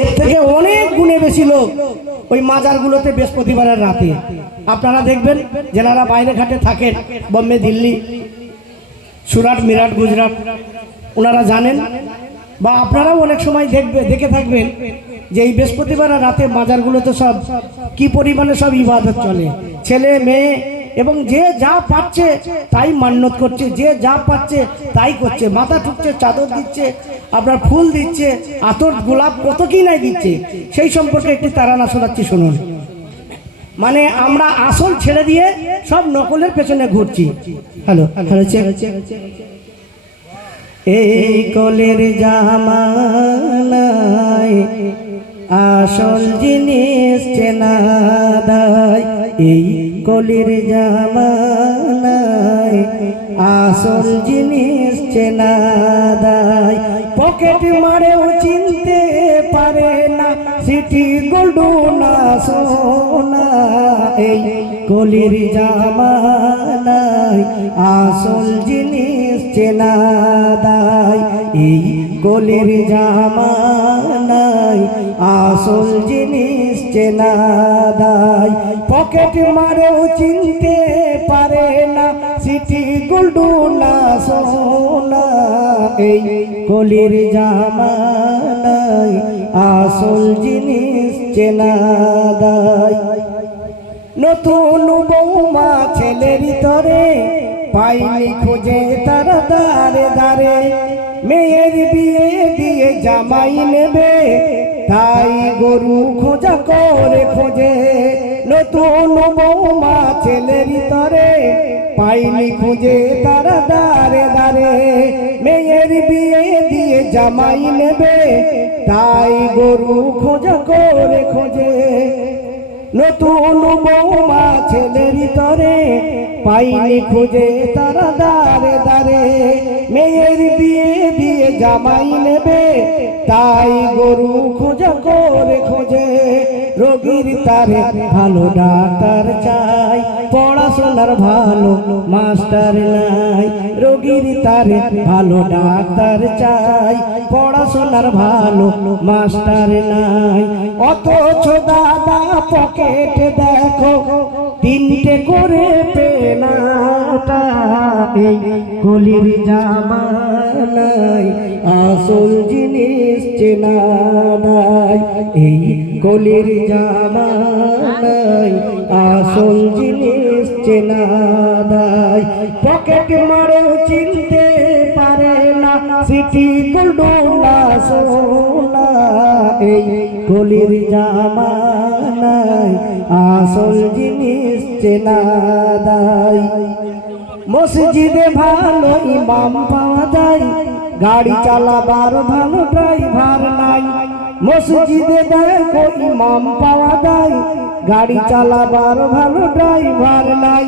এর থেকে অনেক গুণে বেশি লোক ওই মাজারগুলোতে বৃহস্পতিবারের রাতে। আপনারা দেখবেন যারা বাইরে ঘাটে থাকেন, বোম্বে, দিল্লি, সুরাট, মিরাট, গুজরাট, ওনারা জানেন, বা আপনারাও অনেক সময় দেখে থাকবেন যে এই বৃহস্পতিবার রাতে মাজারগুলোতে সব কি পরিমাণে সব ইবাদত চলে। ছেলে মেয়ে এবং যে যা পাচ্ছে তাই মান্যত করছে, যে যা পাচ্ছে তাই করছে, মাথা ঠুকছে, চাদর দিচ্ছে, আপনার ফুল দিচ্ছে, আতর, গোলাপ, কত কি নাই দিচ্ছে। সেই সম্পর্কে একটি তারানা শোনাচ্ছি, শুনুন। মানে আমরা আসল ছেড়ে দিয়ে সব নকলের পেছনে ঘুরছি। হ্যালো হ্যালো, এই কলের জামানায় আসল জিনিস চেনা দায়, এই কলের জামানায় আসল জিনিস চেনা দায়। পকেট মারেও চিনতে পারে না সিটি গোল্ড না সোনা, এই কলির জামানায় আসল জিনিস চেনা দায়, এই কলির জামানায় আসল জিনিস চেনা দায়। পকেট মারেও চিনতে পারে না সিটি গোল্ড না সোনা, এই কলির জামানায় আসল জিনিস চেনা দায়। নতুন বৌমা ছেলের তরে পাইনি খুঁজে তারা দারে দারে, মেয়ের বিয়ে দিয়ে জামাই নেবে তাই গরু খোঁজা করে খোঁজে। নতুন বৌমা ছেলের তরে পাইনি খুঁজে তারা দারে দারে, মেয়ের বিয়ে দিয়ে জামাই নেবে তাই গরু খোঁজা করে খোঁজে। নতুন বৌমা ছেলের তরে পাইনি খুঁজে তারা দারে দারে, মেয়ের বিয়ে দিয়ে জামাই নেবে তাই গরু খোঁজা করে খোঁজে। রোগীর তারে ভালো ডাক্তার চাই, পড়াশোনার ভালো মাস্টার নাই। রোগীর তারে ভালো ডাক্তার চাই, পড়াশোনার ভালো মাস্টার নাই। অথচ দাদা পকেট দেখো তিনটে করে পেনাটা, এই কলির জামানায় আসল জিনিস চেনা দায়, এই কলির জামানায় আসল জিনিস চেনা দায়। পকেট মারেও চিনতে পারে না সিটি গোল্ড না সোনা, এই কলির জামানায় আসল জিনিস চেনা দায়। মসজিদে ভালো ইমাম পাওয়া যায়, গাড়ি চালাবার ভালো ড্রাইভার নাই। মসজিদে দেখো ইমাম পাওয়া যায়, গাড়ি চালাবার ভালো ড্রাইভার নাই।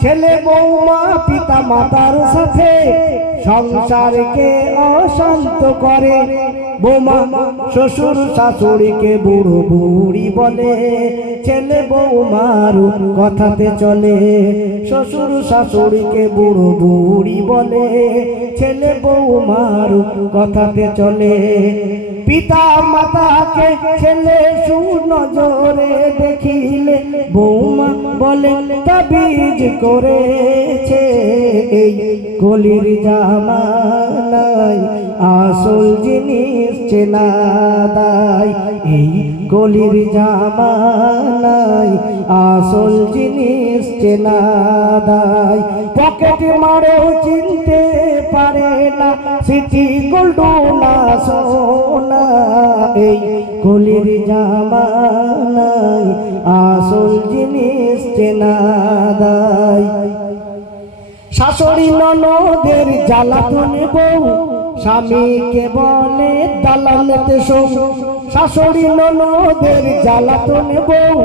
ছেলে বৌমা পিতা মাতার সাথে সংসারকে অশান্ত করে, বৌমা শ্বশুর শাশুড়িকে বুড়ো বুড়ি বলে। ছেলে বৌমার কথাতে চলে, শ্বশুর শাশুড়িকে বুড়ো বুড়ি বলে, ছেলে বৌমার কথাতে চলে। পিতা মাতাকে ছেলে সুনজরে দেখিলে বৌমা বলে তাবিজ করেছে, এই কলির জামানায় আসল জিনিস চেনা দায়, এই কলির জামানায় আসল জিনিস চেনা দায়। পকেট মারেও চিনতে পারে না সিটি গোল্ড না সোনা, এই কলির জামানায় আসল জিনিস চেনা দায়। শাশুড়ি ননদের জ্বালাতনে বউ স্বামীকে বলে দালানেতে শোও, শাশুড়ি ননদের জ্বালাতনে বউ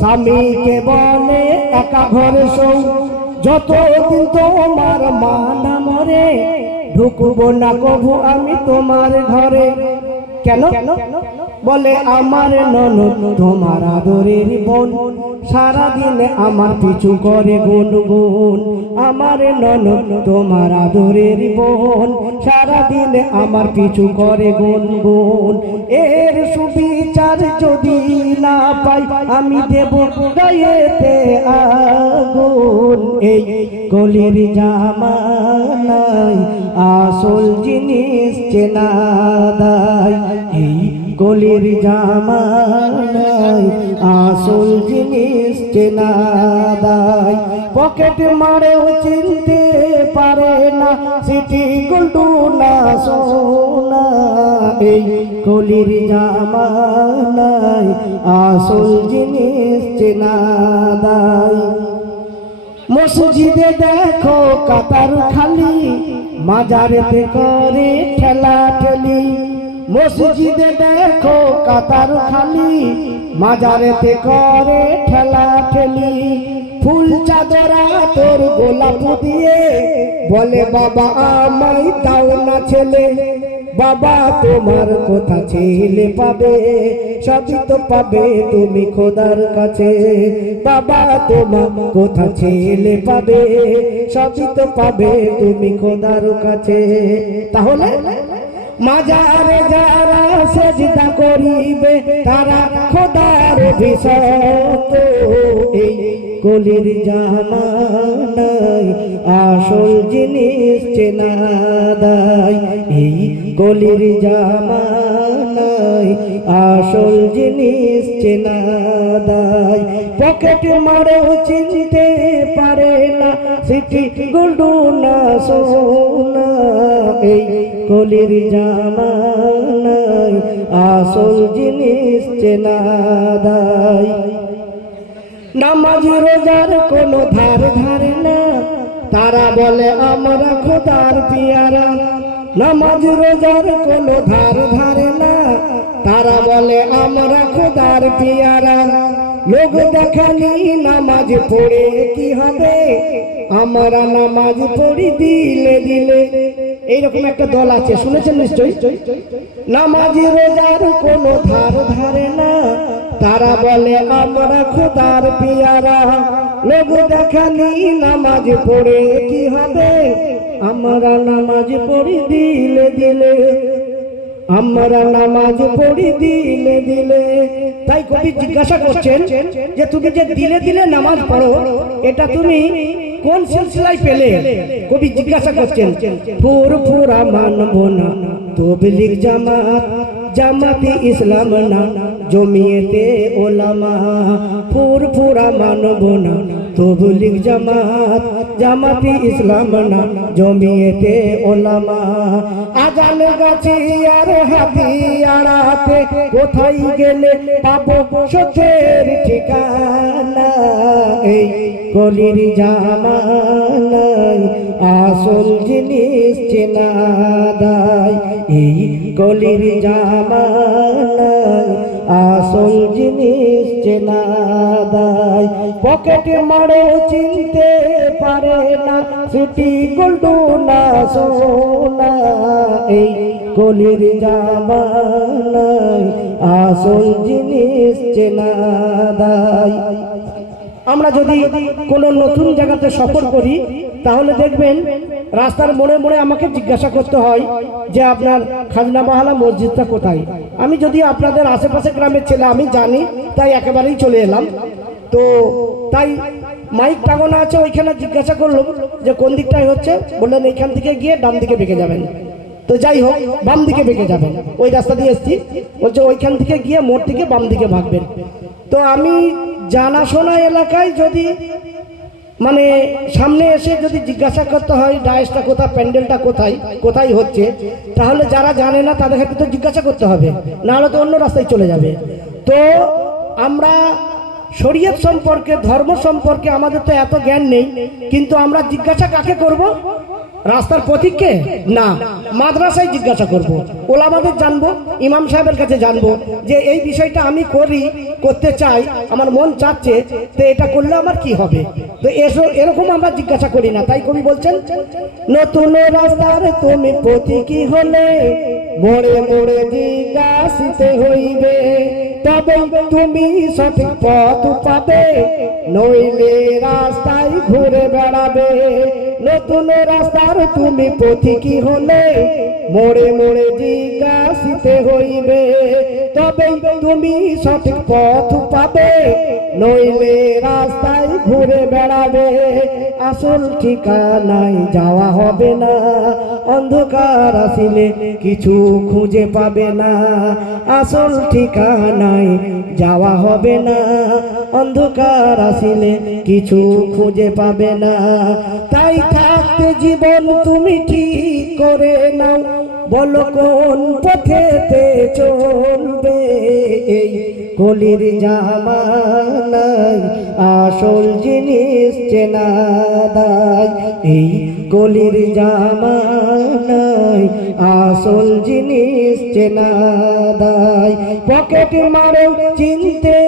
স্বামীকে বলে একা ঘরে শোও। যতদিন তোমার মা না মরে ঢুকবো না কভু আমি তোমার ঘরে। কেন? বলে আমার ননদ তোমার আদরের বোন, সারাদিন আমার পিছু করে গুনগুন। আমার ননদ তোমার আদরের বোন, সারাদিন আমার পিছু করে গুনগুন। এর সুবিচার যদি না পাই আমি দেব গায়েতে আগুন। এই কলির জামানায় আসল জিনিস চেনা দায়, এই কলির জামানায় আসল জিনিস চেনা দায়। পকেট মারেও চিনতে পারে না সিটি গোল্ডু না সোনা, এই কলির জামানায় আসল জিনিস চেনা দায়। মসজিদে দেখো কাতার খালি, মাজারেতে করে ঠেলা ঠেলি। মসজিদে দেখো কাতার খালি, মাজারেতে করে ঠেলা ঠেলি। ফুল চাদরা তোর গোলাপ দিয়ে বলে বাবা আমায় দাও না ছেলে। বাবা তোমার কথা ছেলে পাবে, সবই তো পাবে তুমি খোদার কাছে। বাবা তোমার কথা ছেলে পাবে, সবই তো পাবে তুমি খোদার কাছে। তাহলে মাজারে যারা সেজদা করিবে তারা খোদার ভিসত। এই কলির জামানায় আসল জিনিস চেনা দায়, এই কলির জামানায় আসল জিনিস চেনা দায়। পকেট মারেও চিনতে পারে না সিটি গোল্ডু না সোনা, এই কলির জামানায় আসল জিনিস চেনা দায়। নামাজ রোজার কোনো ধার ধারে না, তারা বলে আমরা খোদার পিয়ারা। নামাজ রোজার কোনো ধার ধারে না, তারা বলে আমরা খোদার পিয়ারা। লোক দেখানি নামাজ পড়ে কি হবে, আমরা নামাজ পড়ি দিলে দিলে। এইরকম একটা দল আছে, শুনেছেন নিশ্চয়ই। নামাজ রোজার কোনো ধার ধারে না, তারা বলে আমরা খোদার পিয়ারা। লোক দেখানি নামাজ পড়ে কি হবে, আমরা নামাজ পড়ি দিলে দিলে। আমরা নামাজ পড়ি দিলে দিলে। তাই কবি জিজ্ঞাসা করছেন যে তুমি যে দিলে দিলে নামাজ পড়ো, এটা তুমি কোন সিলসিলায় পেলে? কবি জিজ্ঞাসা করছেন। ফুরফুরা মানব না তবলিগ জামাত, জামাতে ইসলাম না জমিয়েতে ওলামা। ফুরফুরা মানব না তবলিগ জামাত, জামাতে ইসলাম না জমিয়েতে ওলামা। আজান গাছি আর হাতিয়াড়াতে কোথায় গেলে পাবো সত্যের ঠিকানা। এই কলির জামানায় আসল জিনিস চেনা দায়, এই কলির জামানায় আসল জিনিস চেনা দায়। পকেট মারেও চিনতে পারে না সিটি গোল্ডু না সোনা, এই কলির জামানায় আসল জিনিস চেনা দায়। আমরা যদি কোনো নতুন জায়গাতে সফর করি তাহলে দেখবেন রাস্তার মোড়ে মোড়ে আমাকে জিজ্ঞাসা করতে হয় যে আপনার খাজনা বাহালা মসজিদটা কোথায়। আমি যদি আপনাদের আশেপাশে গ্রামের ছেলে আমি জানি, তাই একেবারেই চলে এলাম। তো তাই মাইক টাঙানো আছে, ওইখানে জিজ্ঞাসা করলাম যে কোন দিকটায় হচ্ছে, বললেন এইখান থেকে গিয়ে ডান দিকে বেঁকে যাবেন। তো যাই হোক, বাম দিকে বেঁকে যাবেন, ওই রাস্তা দিয়ে এসছি। বলছে ওইখান থেকে গিয়ে মোড় থেকে বাম দিকে ভাগবেন। তো আমি জানাশোনা এলাকায় যদি মানে সামনে এসে যদি জিজ্ঞাসা করতে হয় ডায়েসটা কোথায়, প্যান্ডেলটা কোথায়, কোথায় হচ্ছে, তাহলে যারা জানে না তাদের ক্ষেত্রে তো জিজ্ঞাসা করতে হবে, নাহলে তো অন্য রাস্তায় চলে যাবে। তো আমরা শরীয়ত সম্পর্কে, ধর্ম সম্পর্কে আমাদের তো এত জ্ঞান নেই, কিন্তু আমরা জিজ্ঞাসা কাকে করব? রাস্তার পথিককে না, মাদ্রাসায় জিজ্ঞাসা করব, ওলামাদের জানবো, ইমাম সাহেবের কাছে জানবো যে এই বিষয়টা আমি করতে চাই, আমার মন চাচ্ছে, তো এটা করলে আমার কি হবে। তো এরকম আমরা জিজ্ঞাসা করি না। তাই কবি বলছেন, নতুন রাস্তার তুমি পথিকী হলে মোড়ে মোড়ে জিজ্ঞাসিতে হইবে, তবে তুমি সঠিক পথ পাবে, নইলে রাস্তায় ঘুরে বেড়াবে। নতুন রাস্তার তুমি পথিকী হলে মোড়ে মোড়ে জিজ্ঞাসিতে হইবে, তবে তুমি সঠিক পথ পাবে, নইলে রাস্তায় ঘুরে বেড়াবে। আসল ঠিকানায় যাওয়া হবে না, অন্ধকার আসিলে কিছু খুঁজে পাবে না। আসল ঠিকানায় যাওয়া হবে না, অন্ধকার আসিলে কিছু খুঁজে পাবে না। তাই থাকতে জীবন তুমি ঠিক করে নাও, বলো কোন পথেতে চলবে। এই কলির জামানায় আসল জিনিস চেনা দায়, এই কলির জামানায় আসল জিনিস চেনা দায়। পকেট মারো চিনতে